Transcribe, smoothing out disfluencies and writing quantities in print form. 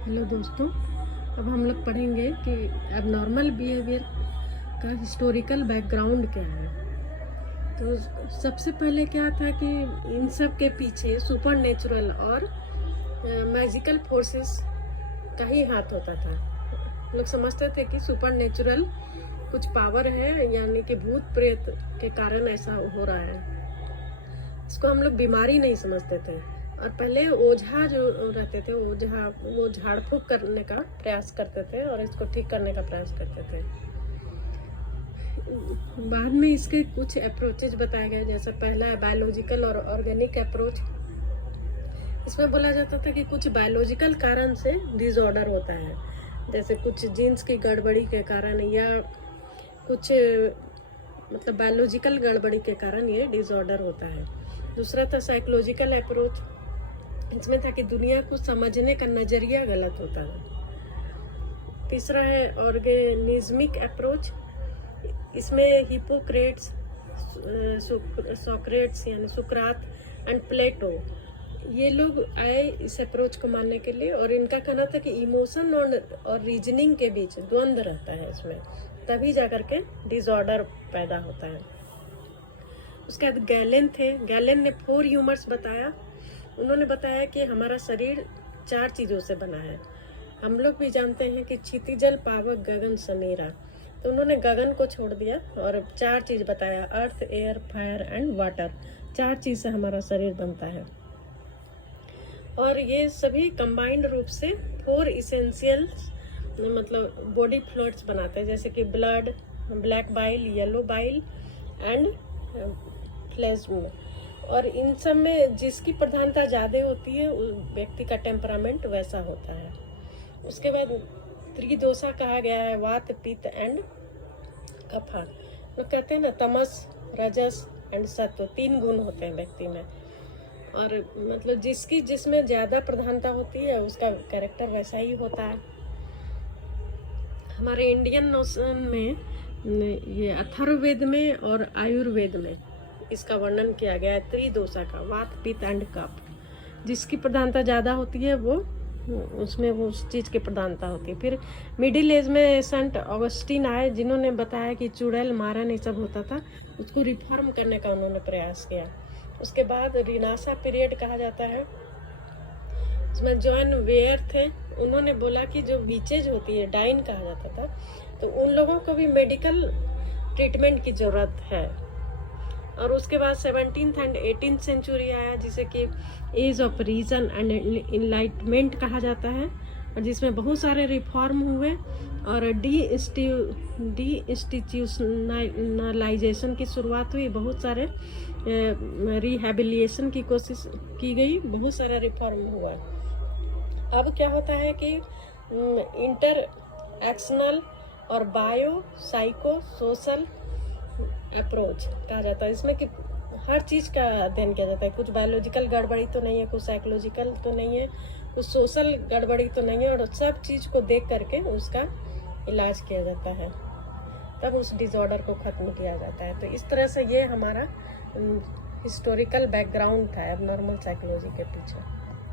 Hello दोस्तों, अब हम लोग पढ़ेंगे कि एबनॉर्मल बिहेवियर का हिस्टोरिकल बैकग्राउंड क्या है। तो सबसे पहले क्या था कि इन सब के पीछे सुपर नेचुरल और मैजिकल फोर्सेस का ही हाथ होता था। लोग समझते थे कि सुपर नेचुरल कुछ पावर है, यानी कि भूत प्रेत के कारण ऐसा हो रहा है। इसको हम लोग बीमारी नहीं समझते थे। और पहले ओझा जो रहते थे, ओझा वो झाड़ फूक करने का प्रयास करते थे और इसको ठीक करने का प्रयास करते थे। बाद में इसके कुछ अप्रोचेज बताए गए, जैसे पहला है बायोलॉजिकल और ऑर्गेनिक अप्रोच। इसमें बोला जाता था कि कुछ बायोलॉजिकल कारण से डिसऑर्डर होता है, जैसे कुछ जीन्स की गड़बड़ी के कारण या कुछ मतलब बायोलॉजिकल गड़बड़ी के कारण ये डिसऑर्डर होता है। दूसरा था साइकोलॉजिकल अप्रोच। इसमें था कि दुनिया को समझने का नज़रिया गलत होता है। तीसरा है ऑर्गेनिज्मिक अप्रोच। इसमें हिपोक्रेट्स, सोक्रेट्स यानी सुकरात एंड प्लेटो, ये लोग आए इस अप्रोच को मानने के लिए, और इनका कहना था कि इमोशन और रीजनिंग के बीच द्वंद्व रहता है इसमें, तभी जाकर के डिसऑर्डर पैदा होता है। उसके बाद गैलेन थे। गैलेन ने 4 ह्यूमर्स बताया। उन्होंने बताया कि हमारा शरीर 4 चीज़ों से बना है। हम लोग भी जानते हैं कि क्षितिजल पावक गगन समीरा, तो उन्होंने गगन को छोड़ दिया और 4 चीज़ बताया, अर्थ, एयर, फायर एंड वाटर। 4 चीज़ से हमारा शरीर बनता है और ये सभी कंबाइंड रूप से 4 इसेंशियल्स मतलब बॉडी फ्लूइड्स बनाते हैं, जैसे कि blood, black bile, yellow bile and plasma. और इन सब में जिसकी प्रधानता ज़्यादा होती है व्यक्ति का टेम्परामेंट वैसा होता है। उसके बाद त्रिदोषा कहा गया है, वात, पित्त एंड कफा। लोग कहते हैं ना, तमस, रजस एंड सत्व, 3 गुण होते हैं व्यक्ति में, और मतलब जिसमें ज़्यादा प्रधानता होती है उसका कैरेक्टर वैसा ही होता है। हमारे इंडियन नोशन में ये अथर्ववेद में और आयुर्वेद में इसका वर्णन किया गया है त्रिदोषा का, वात, पित्त एंड कफ। जिसकी प्रधानता ज़्यादा होती है वो उसमें वो उस चीज़ की प्रधानता होती है। फिर मिडिल एज में सेंट ऑगस्टीन आए, जिन्होंने बताया कि चुड़ैल मारन ये सब होता था, उसको रिफॉर्म करने का उन्होंने प्रयास किया। उसके बाद रिनासा पीरियड कहा जाता है, उसमें जॉन वेयर थे। उन्होंने बोला कि जो विचेज होती है, डाइन कहा जाता था, तो उन लोगों को भी मेडिकल ट्रीटमेंट की ज़रूरत है। और उसके बाद 17th एंड 18th सेंचुरी आया, जिसे कि age of reason and enlightenment कहा जाता है, और जिसमें बहुत सारे रिफॉर्म हुए और इंस्टीट्यूशनलाइजेशन की शुरुआत हुई। बहुत सारे रिहेबिलिटेशन की कोशिश की गई, बहुत सारा रिफॉर्म हुआ। अब क्या होता है कि इंटर एक्शनल और बायो साइको सोशल अप्रोच कहा जाता है। इसमें कि हर चीज़ का अध्ययन किया जाता है, कुछ बायोलॉजिकल गड़बड़ी तो नहीं है, कुछ साइकोलॉजिकल तो नहीं है, कुछ सोशल गड़बड़ी तो नहीं है, और सब चीज़ को देख करके उसका इलाज किया जाता है, तब उस डिसऑर्डर को ख़त्म किया जाता है। तो इस तरह से ये हमारा हिस्टोरिकल बैकग्राउंड था एबनॉर्मल साइकोलॉजी के पीछे।